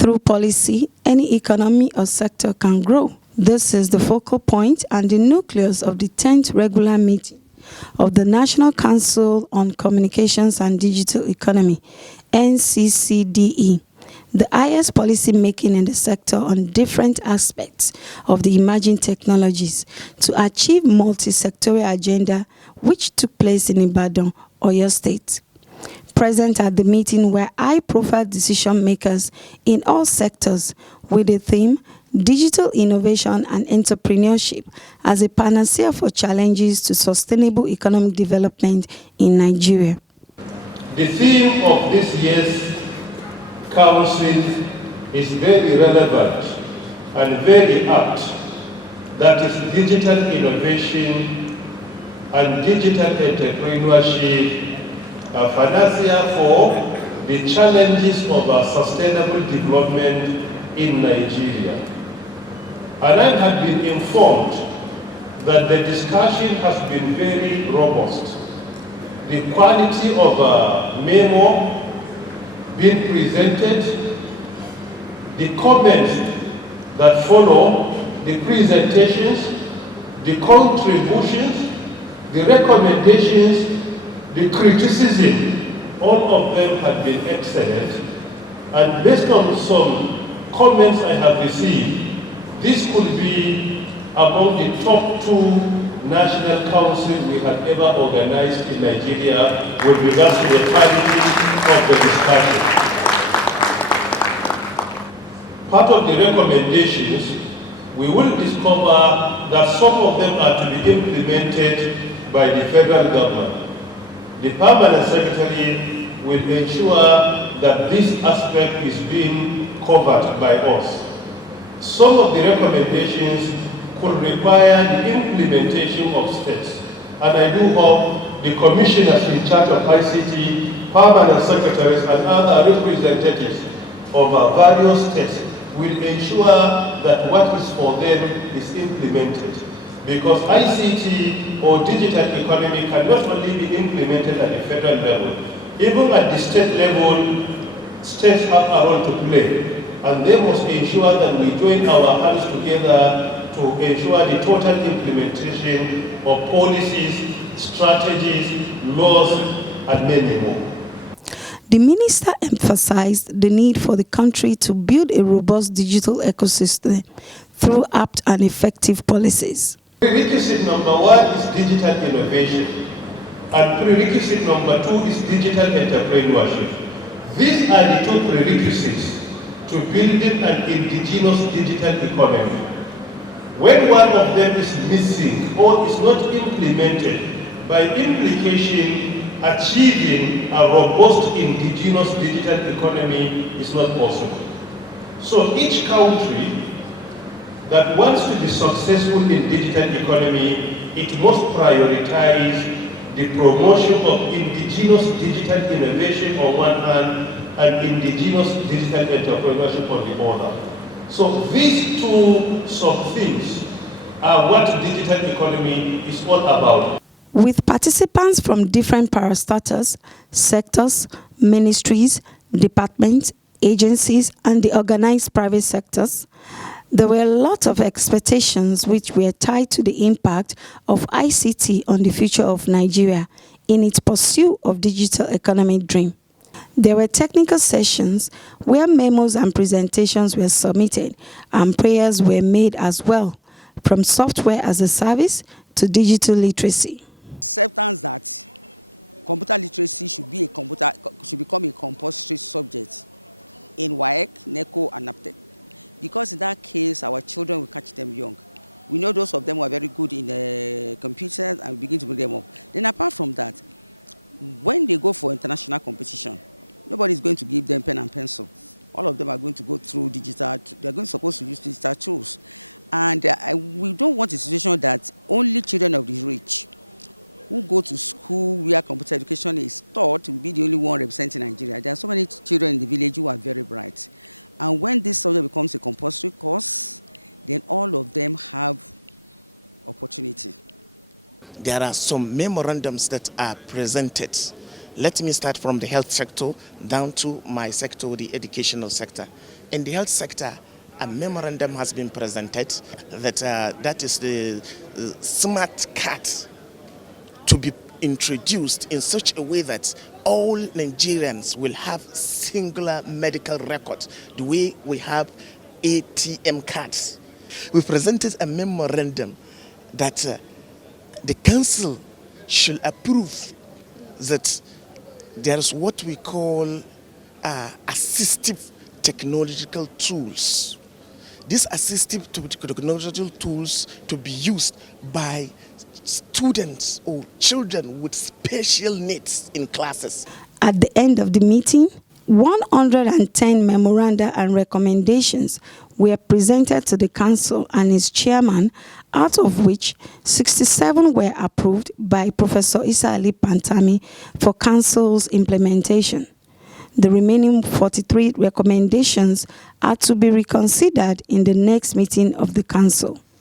Through policy, any economy or sector can grow. This is the focal point and the nucleus of the 10th regular meeting of the National Council on Communications and Digital Economy, NCCDE, the highest policy making in the sector on different aspects of the emerging technologies to achieve multi-sectorial agenda, which took place in Ibadan, Oyo State. Present at the meeting were high-profile decision makers in all sectors with the theme Digital Innovation and Entrepreneurship as a panacea for challenges to sustainable economic development in Nigeria. The theme of this year's Council is very relevant and very apt. That is digital innovation and digital entrepreneurship, a panacea for the challenges of our sustainable development in Nigeria. And I have been informed that the discussion has been very robust. The quality of a memo being presented, the comments that follow, the presentations, the contributions, the recommendations, the criticism, all of them have been excellent. And based on some comments I have received, this could be among the top 2 national councils we have ever organized in Nigeria with regards to the quality of the discussion. Part of the recommendations, we will discover that some of them are to be implemented by the federal government. The permanent secretary will ensure that this aspect is being covered by us. Some of the recommendations could require the implementation of steps. And I do hope the commissioners in charge of ICT, permanent secretaries, and other representatives of our various states will ensure that what is for them is implemented. Because ICT or digital economy can not only be implemented at the federal level, even at the state level, states have a role to play. And they must ensure that we join our hands together to ensure the total implementation of policies, strategies, laws, and many more. The minister emphasized the need for the country to build a robust digital ecosystem through apt and effective policies. Prerequisite number 1 is digital innovation, and prerequisite number 2 is digital entrepreneurship. These are the 2 prerequisites to building an indigenous digital economy. When one of them is missing or is not implemented, by implication, achieving a robust indigenous digital economy is not possible. So each country that wants to be successful in digital economy, it must prioritize the promotion of indigenous digital innovation on one hand and indigenous digital entrepreneurship on the other. So these 2 sub-themes are what digital economy is all about. With participants from different parastatals, sectors, ministries, departments, agencies, and the organized private sectors, there were a lot of expectations which were tied to the impact of ICT on the future of Nigeria in its pursuit of digital economic dream. There were technical sessions where memos and presentations were submitted and prayers were made as well, from software as a service to digital literacy. Acceptance that computer literacy should become a compulsory subject in WAEC, NECO, and NAPTEC. Because in that case, our children will catch them young. We know those of them who are very good in computers and begin to bring them up. Then apart from that, when they go for international competition, nobody is going to give them pen and pencil. All of them are going to go through digital, they're supposed to use digital tools. And we don't want a situation that only children of the rich who go to school where computer education is taught will be the only one representing Nigeria. There are so many children in the village who are very bright. And when this subject becomes a compulsory course, then all of them have opportunity. There are some memorandums that are presented. Let me start from the health sector down to my sector, the educational sector. In the health sector, a memorandum has been presented that is the smart card to be introduced in such a way that all Nigerians will have singular medical records, the way we have ATM cards. We presented a memorandum that the council should approve that there is what we call assistive technological tools. These assistive technological tools to be used by students or children with special needs in classes. At the end of the meeting, 110 memoranda and recommendations were presented to the council and its chairman, out of which 67 were approved by Professor Isa Ali Pantami for council's implementation. The remaining 43 recommendations are to be reconsidered in the next meeting of the council.